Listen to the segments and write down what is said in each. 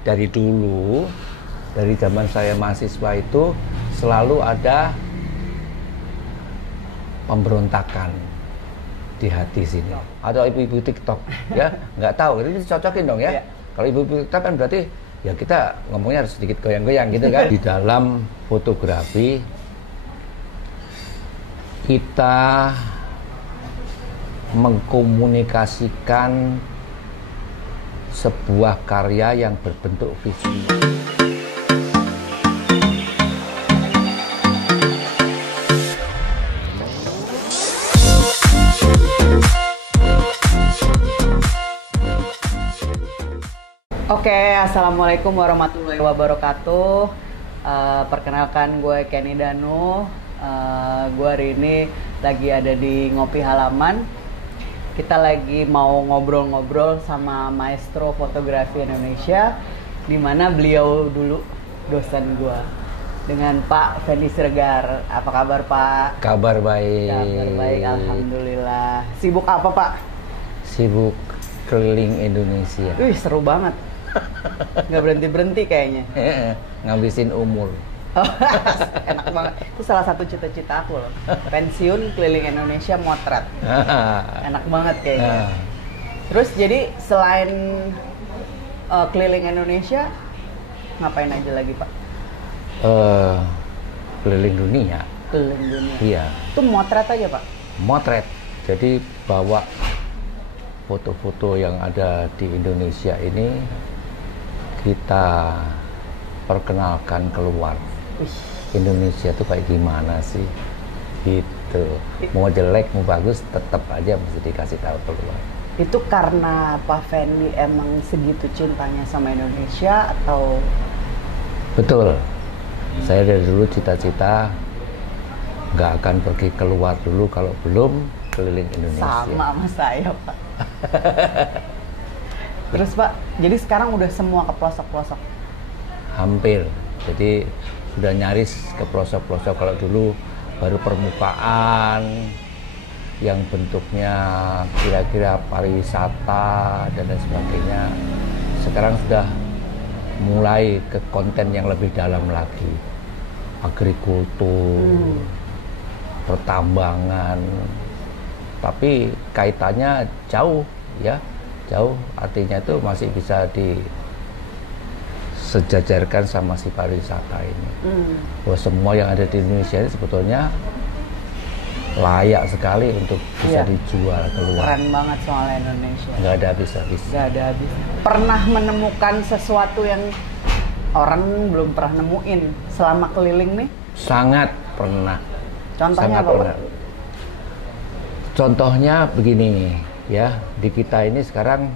dari dulu, dari zaman saya mahasiswa itu selalu ada pemberontakan di hati sini. Atau ibu-ibu TikTok, ya nggak tahu. Ini dicocokin dong ya. Kalau ibu-ibu TikTok kan berarti ya kita ngomongnya harus sedikit goyang-goyang gitu kan. Di dalam fotografi kita mengkomunikasikan sebuah karya yang berbentuk visual. Oke, assalamualaikum warahmatullahi wabarakatuh. Perkenalkan, gue Kenny Danu. Gue hari ini lagi ada di Ngopi Halaman. Kita lagi mau ngobrol-ngobrol sama maestro fotografi Indonesia, di mana beliau dulu dosen gue, dengan Pak Fendi Siregar. Apa kabar, Pak? Kabar baik. Kabar baik, alhamdulillah. Sibuk apa, Pak? Sibuk keliling Indonesia. Wih, seru banget. Nggak berhenti-berhenti kayaknya. Ngabisin umur. Oh, enak banget. Itu salah satu cita-cita aku loh. Pensiun keliling Indonesia motret. Enak banget kayaknya. Terus jadi selain keliling Indonesia, ngapain aja lagi, Pak? Keliling dunia. Keliling dunia. Iya. Itu motret aja, Pak? Motret. Jadi bawa foto-foto yang ada di Indonesia ini kita perkenalkan keluar. Indonesia tuh kayak gimana sih? Gitu. Mau jelek, mau bagus, tetap aja mesti dikasih tahu keluar. Itu karena Pak Fendi emang segitu cintanya sama Indonesia atau? Betul. Saya dari dulu cita-cita nggak akan pergi keluar dulu kalau belum keliling Indonesia. Sama saya, Pak. Terus, Pak, jadi sekarang udah semua ke pelosok-pelosok? Hampir. Jadi sudah nyaris ke pelosok-pelosok. Kalau dulu baru permukaan yang bentuknya kira-kira pariwisata dan lain sebagainya. Sekarang sudah mulai ke konten yang lebih dalam lagi. Agrikultur, pertambangan. Tapi kaitannya jauh, ya. Jauh, artinya itu masih bisa disejajarkan sama si pariwisata ini. Bahwa semua yang ada di Indonesia ini sebetulnya layak sekali untuk bisa dijual keluar. Keren banget soal Indonesia. Nggak ada habis-habis. Nggak ada habis. Pernah menemukan sesuatu yang orang belum pernah nemuin selama keliling nih? Sangat pernah. Contohnya Sangat apa, pernah. Pak? Contohnya begini, ya, di kita ini sekarang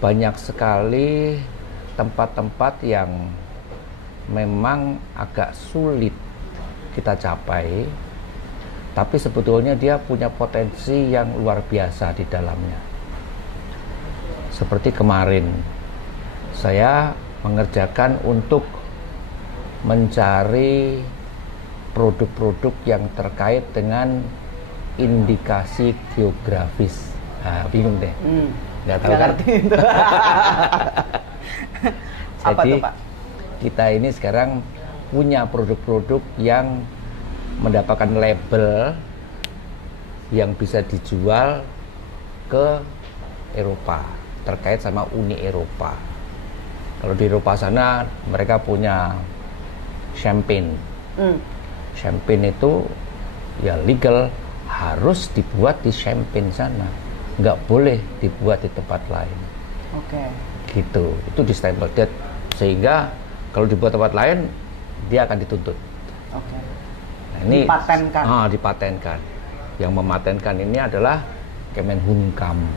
banyak sekali tempat-tempat yang memang agak sulit kita capai, tapi sebetulnya dia punya potensi yang luar biasa di dalamnya. Seperti kemarin, saya mengerjakan untuk mencari produk-produk yang terkait dengan indikasi geografis. Bingung deh. Nggak tahu kan? Itu. Apa Jadi tuh, Pak? kita ini sekarang punya produk-produk yang mendapatkan label yang bisa dijual ke Eropa, terkait sama Uni Eropa. Kalau di Eropa sana mereka punya champagne. Champagne itu ya legal, harus dibuat di Champagne sana, nggak boleh dibuat di tempat lain. Oke. Gitu, itu di stempel dat, sehingga kalau dibuat tempat lain dia akan dituntut. Oke. Nah, ini Dipatenkan. Dipatenkan. Yang mematenkan ini adalah Kemenhumkam.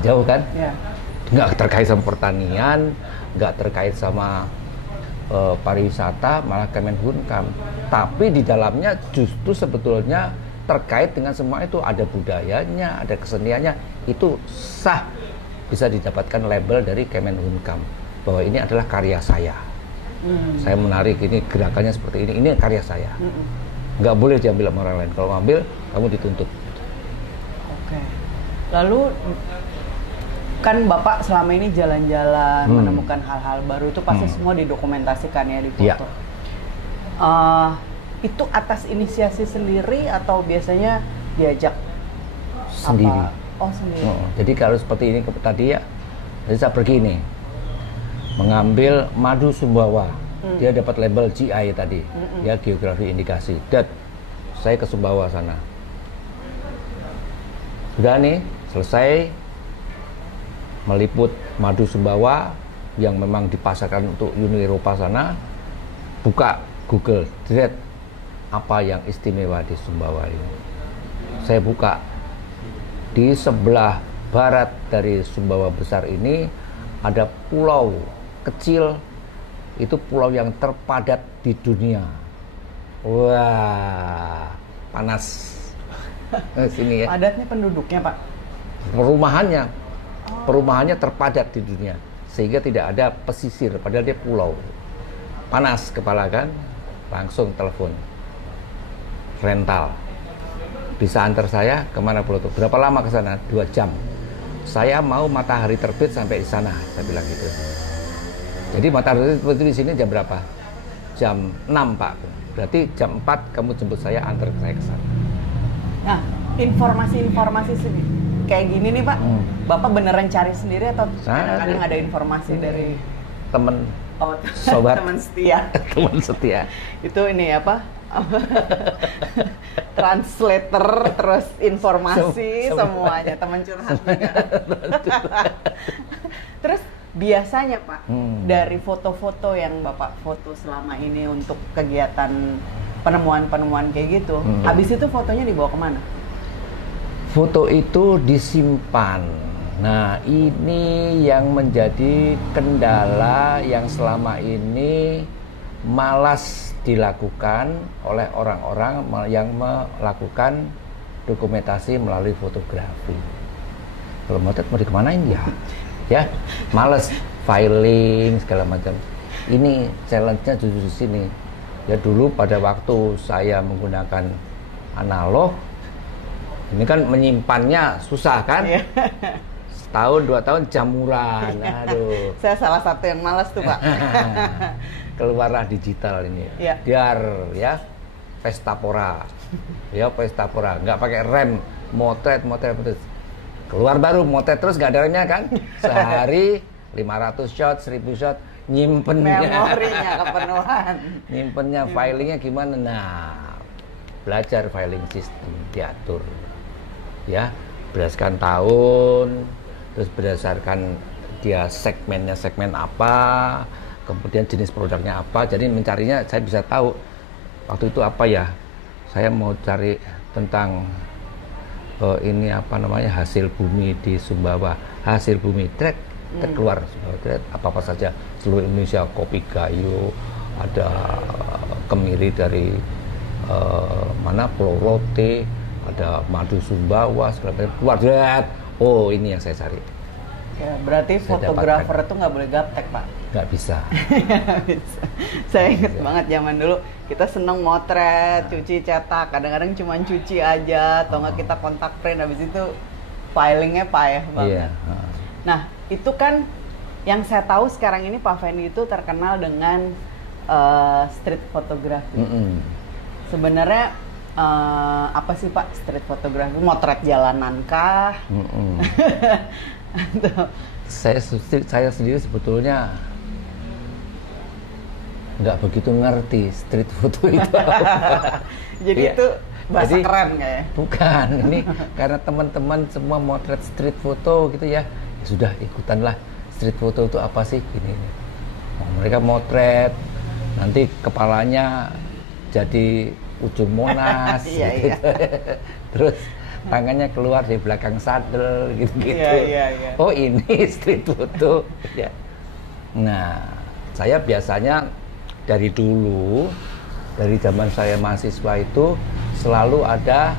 Jauh kan? Ya. Nggak terkait sama pertanian, nggak terkait sama pariwisata, malah Kemenhumkam. Tapi di dalamnya justru sebetulnya terkait dengan semua itu, ada budayanya, ada keseniannya, itu sah bisa didapatkan label dari Kemenhumkam bahwa ini adalah karya saya. Saya menarik ini, gerakannya seperti ini karya saya. Nggak boleh diambil sama orang lain. Kalau ngambil, kamu dituntut. Oke. Lalu kan Bapak selama ini jalan-jalan menemukan hal-hal baru itu pasti semua didokumentasikan ya di foto. Iya. Itu atas inisiasi sendiri atau biasanya diajak Sendiri. apa? Oh sendiri. Jadi kalau seperti ini tadi ya, jadi saya pergi nih mengambil madu Sumbawa. Dia dapat label GI tadi, ya geografi indikasi. Dan saya ke Sumbawa sana. Sudah nih selesai meliput madu Sumbawa yang memang dipasarkan untuk Uni Eropa sana. Buka Google, lihat apa yang istimewa di Sumbawa ini. Saya buka di sebelah barat dari Sumbawa besar ini ada pulau kecil, itu pulau yang terpadat di dunia. Wah, panas. Sini ya. Padatnya penduduknya Pak? Perumahannya terpadat di dunia, sehingga tidak ada pesisir, padahal dia pulau. Panas kepala kan, langsung telepon rental. Bisa antar saya kemana pulau itu? Berapa lama ke sana? 2 jam. Saya mau matahari terbit sampai di sana, saya bilang gitu. Jadi matahari terbit di sini jam berapa? Jam 6 Pak. Berarti jam 4 kamu jemput saya, antar saya ke sana. Nah, informasi-informasi kayak gini nih Pak, Bapak beneran cari sendiri atau kadang-kadang ada informasi dari temen, sobat, teman setia? Teman setia. Itu ini apa? Translator, terus informasi, semuanya, teman curhat juga. Terus biasanya Pak, dari foto-foto yang Bapak foto selama ini untuk kegiatan penemuan-penemuan kayak gitu, habis itu fotonya dibawa kemana? Foto itu disimpan. Nah, ini yang menjadi kendala yang selama ini malas dilakukan oleh orang-orang yang melakukan dokumentasi melalui fotografi. Kalau mau dikemanain ya? Ya, males filing segala macam. Ini challenge-nya justru di sini. Ya dulu pada waktu saya menggunakan analog, ini kan menyimpannya susah kan? Setahun 2 tahun jamuran, aduh. Saya salah satu yang malas tuh Pak. Keluarlah digital ini, biar ya Vestapora, ya Vestapora, nggak pakai rem, motret, keluar baru motret terus nggak ada remnya kan? Sehari 500 shot, 1000 shot, nyimpennya, memorinya kepenuhan, nyimpennya, filingnya gimana? Nah, belajar filing system, diatur, ya berdasarkan tahun, terus berdasarkan dia segmennya segmen apa, kemudian jenis produknya apa. Jadi mencarinya saya bisa tahu waktu itu apa ya, saya mau cari tentang ini apa namanya, hasil bumi di Sumbawa, hasil bumi trek keluar apa saja seluruh Indonesia, kopi gayo, ada kemiri dari mana Pulau Rote, ada madu Sumbawa segala macam, keluar. Oh, ini yang saya cari. Ya, berarti fotografer itu nggak boleh gaptek Pak? Nggak bisa. Bisa. Saya ingat banget zaman dulu kita seneng motret, cuci cetak, kadang-kadang cuma cuci aja, atau nggak kita kontak print, habis itu filingnya payah banget. Nah, itu kan yang saya tahu sekarang ini Pak Fendi itu terkenal dengan street photography. Sebenarnya apa sih Pak street photography? Motret jalanan kah? Saya sendiri sebetulnya nggak begitu ngerti street photo itu apa. Jadi ya, itu bahasa keren nggak ya? Bukan, ini karena teman-teman semua motret street photo gitu ya, ya sudah ikutanlah street photo itu apa sih gini. Mereka motret, nanti kepalanya jadi ujung Monas, gitu. Terus tangannya keluar di belakang sadel, gitu-gitu. Oh ini street photo. Ya. Nah, saya biasanya dari dulu, dari zaman saya mahasiswa itu selalu ada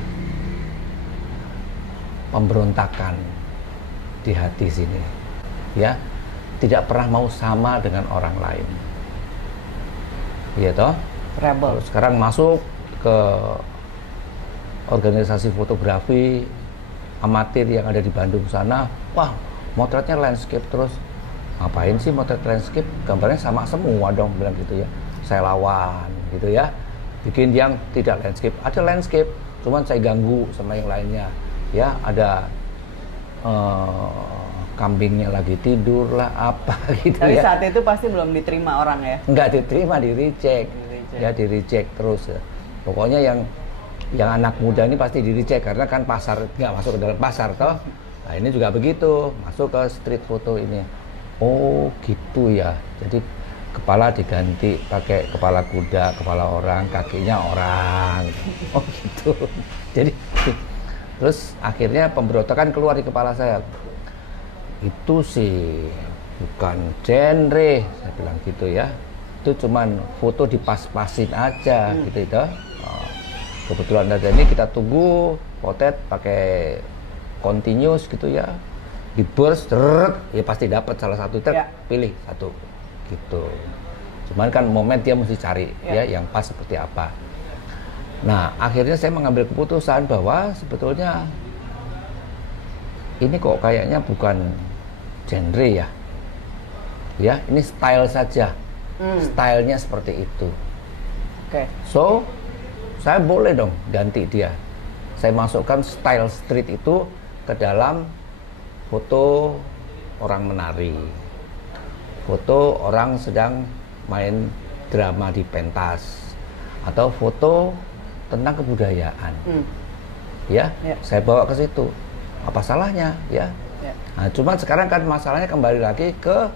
pemberontakan di hati sini, ya, tidak pernah mau sama dengan orang lain, iya toh. Rebel. Sekarang masuk ke organisasi fotografi amatir yang ada di Bandung sana, wah motretnya landscape terus. Ngapain sih motret landscape? Gambarnya sama semua dong, bilang gitu ya. Saya lawan gitu ya. Bikin yang tidak landscape. Ada landscape, cuman saya ganggu sama yang lainnya. Ya, ada kambingnya lagi tidur lah apa gitu. Tapi ya. saat itu pasti belum diterima orang ya? Nggak diterima, di reject. Ya, di reject terus ya. Pokoknya yang anak muda ini pasti di reject karena kan pasar, nggak masuk ke dalam pasar toh. Nah ini juga begitu, masuk ke street foto ini. Oh gitu ya, jadi kepala diganti pakai kepala kuda, kepala orang, kakinya orang. Oh gitu. Jadi terus akhirnya pemberontakan keluar di kepala saya. Itu sih bukan genre, saya bilang gitu ya. Itu cuman foto dipas-pasin aja gitu itu. Kebetulan ada ini, kita tunggu potret pakai continuous gitu ya, di burst ya pasti dapat salah satu pilih satu gitu. Cuman kan momen dia mesti cari ya yang pas seperti apa. Nah akhirnya saya mengambil keputusan bahwa sebetulnya ini kok kayaknya bukan genre ya ini style saja. Stylenya seperti itu. So saya boleh dong ganti dia. Saya masukkan style street itu ke dalam foto orang menari, foto orang sedang main drama di pentas, atau foto tentang kebudayaan. Ya, saya bawa ke situ. Apa salahnya ya? Nah, cuman sekarang kan masalahnya kembali lagi ke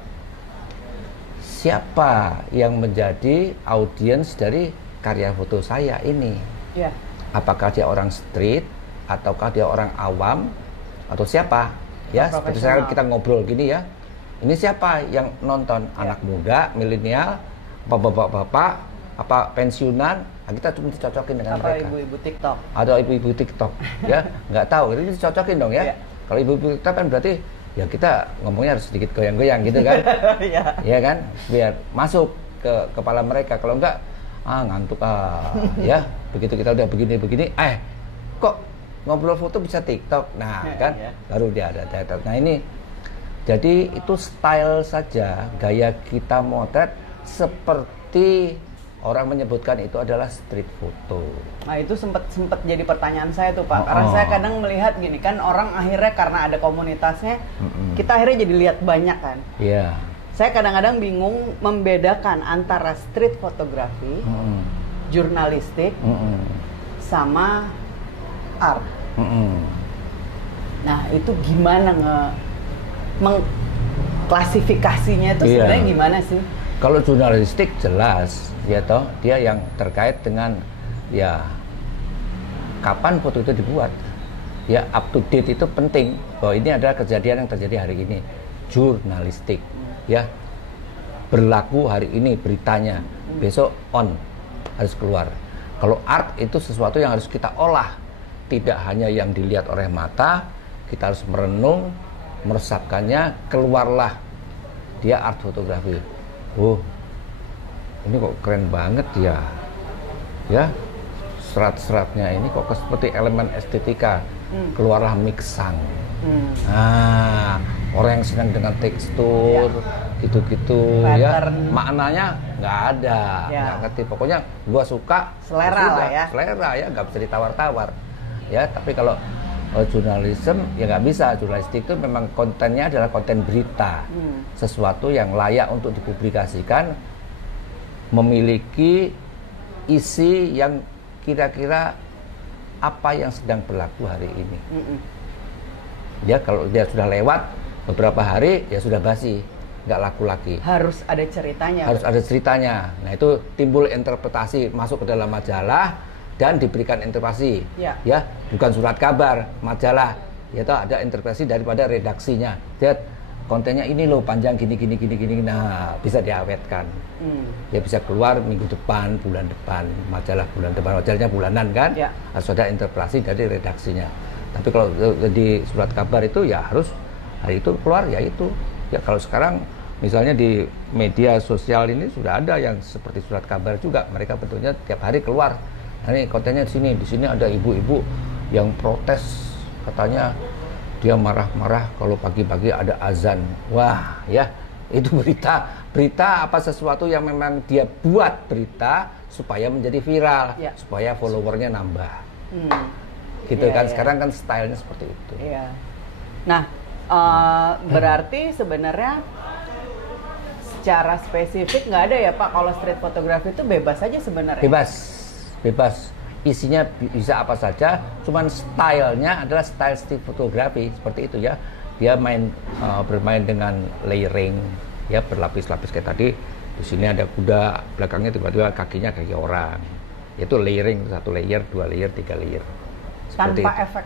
siapa yang menjadi audiens dari karya foto saya ini. Apakah dia orang street, ataukah dia orang awam, atau siapa? Ya, seperti sekarang kita ngobrol gini ya. Ini siapa yang nonton? Anak muda, milenial, bapak-bapak, apa pensiunan? Nah, kita cuma dicocokin dengan mereka. Atau ibu-ibu TikTok. Ada ibu-ibu TikTok, ya nggak tahu. Ini dicocokin dong ya. Kalau ibu-ibu TikTok kan berarti ya kita ngomongnya harus sedikit goyang-goyang gitu kan? Ya kan, biar masuk ke kepala mereka. Kalau enggak, ngantuk ya. Begitu kita udah begini-begini, kok ngobrol foto bisa TikTok, nah kan baru dia ada. Nah ini jadi itu style saja, gaya kita motret seperti orang menyebutkan itu adalah street photo. Nah itu sempat jadi pertanyaan saya tuh Pak, karena saya kadang melihat gini kan, orang akhirnya karena ada komunitasnya, kita akhirnya jadi lihat banyak kan. Iya. Saya kadang-kadang bingung membedakan antara street fotografi, jurnalistik, sama art. Nah itu gimana mengklasifikasinya itu sebenarnya gimana sih? Kalau jurnalistik jelas ya toh, dia yang terkait dengan ya kapan foto itu dibuat. Ya up to date itu penting, bahwa ini adalah kejadian yang terjadi hari ini. Jurnalistik ya berlaku hari ini beritanya, besok harus keluar. Kalau art itu sesuatu yang harus kita olah, tidak hanya yang dilihat oleh mata, kita harus merenung, meresapkannya, keluarlah dia art fotografi. Oh, ini kok keren banget ya serat-seratnya ini kok seperti elemen estetika, keluarlah mixang. Nah, orang yang senang dengan tekstur gitu-gitu ya, maknanya nggak ada, nggak ngerti. Pokoknya gua suka, selera lah ya, selera ya, nggak bisa ditawar-tawar ya. Tapi kalau jurnalisme ya nggak bisa. Jurnalistik itu memang kontennya adalah konten berita, sesuatu yang layak untuk dipublikasikan, memiliki isi yang kira-kira apa yang sedang berlaku hari ini. Ya kalau dia sudah lewat beberapa hari ya sudah basi, nggak laku lagi. Harus ada ceritanya. Harus ada ceritanya. Nah itu timbul interpretasi, masuk ke dalam majalah dan diberikan interpretasi. Ya bukan surat kabar, majalah. Ya toh ada interpretasi daripada redaksinya. Lihat kontennya ini loh panjang gini. Nah bisa diawetkan. Ya bisa keluar minggu depan, bulan depan, majalah bulan depan, majalahnya bulanan kan. Harus ada interpretasi dari redaksinya. Tapi kalau di surat kabar itu ya harus hari itu keluar ya itu. Ya kalau sekarang misalnya di media sosial ini sudah ada yang seperti surat kabar juga, mereka bentuknya tiap hari keluar. Nah, ini kontennya di sini ada ibu-ibu yang protes, katanya dia marah-marah kalau pagi-pagi ada azan. Wah, ya, itu berita apa sesuatu yang memang dia buat berita supaya menjadi viral, supaya followernya nambah. Gitu kan, sekarang kan stylenya seperti itu. Nah, berarti sebenarnya secara spesifik nggak ada ya Pak, kalau street photography itu bebas aja sebenarnya? Bebas. Isinya bisa apa saja, cuman stylenya adalah style street photography seperti itu ya. Dia bermain dengan layering, ya, berlapis-lapis kayak tadi. Di sini ada kuda, belakangnya tiba-tiba kakinya kaki orang. Itu layering, 1 layer, 2 layer, 3 layer. Seperti tanpa itu. efek?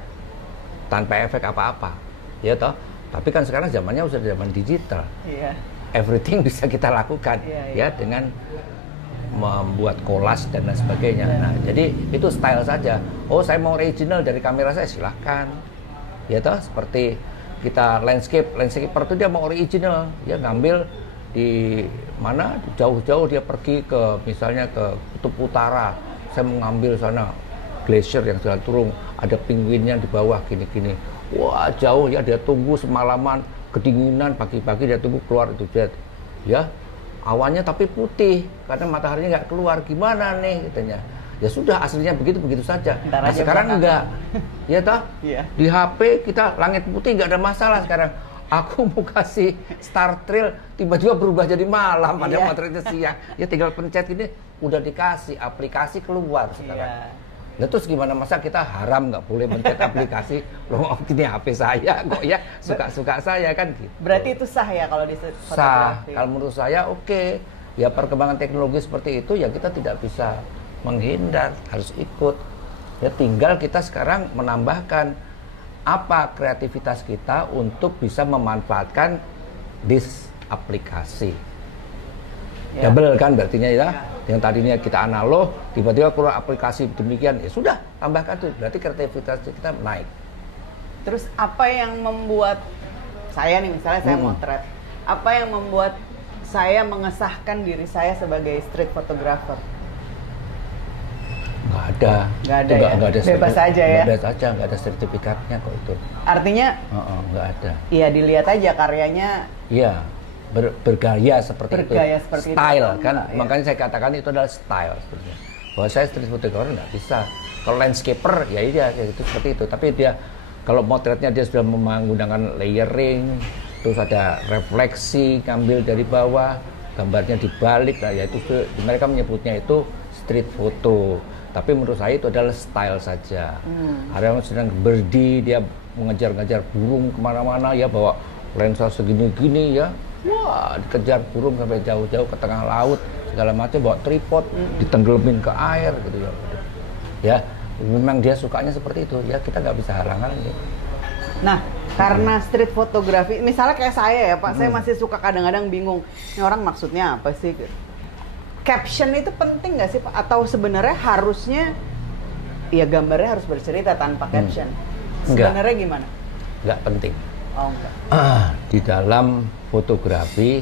Tanpa efek apa-apa, ya toh. Tapi kan sekarang zamannya sudah zaman digital. Everything bisa kita lakukan, ya, dengan membuat collage dan lain sebagainya. Nah, jadi itu style saja. Oh, saya mau original dari kamera saya, silahkan. Ya toh, seperti kita landscaper itu dia mau original, ya ngambil di mana jauh-jauh, dia pergi ke misalnya ke kutub utara. Saya mengambil sana glacier yang sedang turun, ada penguinnya di bawah gini-gini. Wah, jauh ya, dia tunggu semalaman, kedinginan, pagi-pagi dia tunggu keluar itu jet. Ya, awannya tapi putih karena mataharinya nggak keluar, gimana nih katanya. Ya sudah, aslinya begitu saja. Nah, sekarang enggak, ya toh. Di HP kita langit putih nggak ada masalah sekarang. Aku mau kasih star trail, tiba-tiba berubah jadi malam, padahal mataharinya siang. Ya tinggal pencet ini, udah dikasih aplikasi keluar sekarang. Nah terus gimana, masa kita haram nggak boleh mencet aplikasi? Loh, ini HP saya kok ya, suka-suka saya kan gitu. Berarti itu sah ya kalau di fotografi? Sah, kalau menurut saya oke. Ya perkembangan teknologi seperti itu ya kita tidak bisa menghindar, harus ikut. Ya tinggal kita sekarang menambahkan apa kreativitas kita untuk bisa memanfaatkan this aplikasi. Double kan berartinya ya. Yang tadinya kita analog, tiba-tiba keluar aplikasi demikian, ya sudah, tambahkan tuh, berarti kreativitas kita naik. Terus apa yang membuat saya nih, misalnya saya motret, apa yang membuat saya mengesahkan diri saya sebagai street photographer? Nggak ada ya? Bebas aja ya? Bebas aja, nggak ada sertifikatnya kok itu. Artinya? Nggak ada. Iya, dilihat aja karyanya. Iya. Bergaya seperti itu, style itu, kan, makanya saya katakan itu adalah style sebenarnya. Bahwa saya street photographer nggak bisa. Kalau landscaper ya iya itu seperti itu, tapi dia kalau motretnya dia sudah menggunakan layering, terus ada refleksi ngambil dari bawah, gambarnya dibalik, nah ya itu mereka menyebutnya itu street photo. Tapi menurut saya itu adalah style saja. Ada yang sedang berdiri, dia mengejar-ngejar burung kemana-mana, ya bawa lensa segini-gini ya. Wah, dikejar burung sampai jauh-jauh ke tengah laut, segala macam, bawa tripod, ditenggelamin ke air gitu ya. Ya, memang dia sukanya seperti itu. Ya, kita nggak bisa halangan. Ya. Nah, karena street photography, misalnya kayak saya ya Pak, saya masih suka kadang-kadang bingung, ini orang maksudnya apa sih? Caption itu penting nggak sih Pak? Atau sebenarnya harusnya, ya gambarnya harus bercerita tanpa caption? Sebenarnya gimana? Nggak penting. Oh, enggak. Di dalam fotografi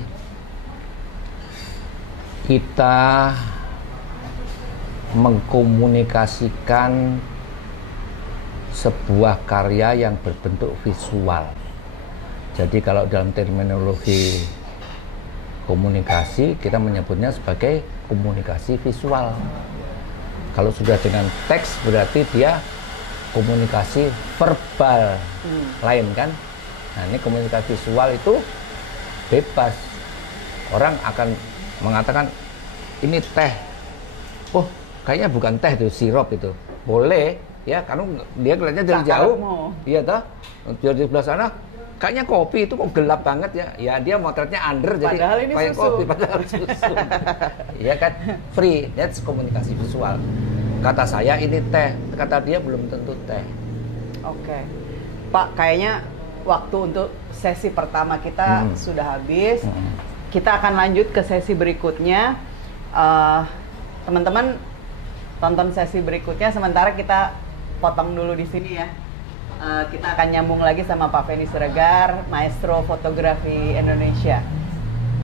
kita mengkomunikasikan sebuah karya yang berbentuk visual. Jadi kalau dalam terminologi komunikasi kita menyebutnya sebagai komunikasi visual. Kalau sudah dengan teks berarti dia komunikasi verbal lain kan. Nah ini komunikasi visual itu bebas. Orang akan mengatakan ini teh. Oh kayaknya bukan teh itu, sirup itu. Boleh ya, karena dia kelihatannya dari jauh. Iya toh. Dari sebelah sana kayaknya kopi itu kok gelap banget ya. Ya dia motretnya under jadi kayak kopi padahal susu. Iya kan? Free, that's komunikasi visual. Kata saya ini teh, kata dia belum tentu teh. Oke. Pak, kayaknya waktu untuk sesi pertama kita sudah habis. Kita akan lanjut ke sesi berikutnya. Teman-teman tonton sesi berikutnya, sementara kita potong dulu di sini ya. Kita akan nyambung lagi sama Pak Feni Siregar, Maestro Fotografi Indonesia.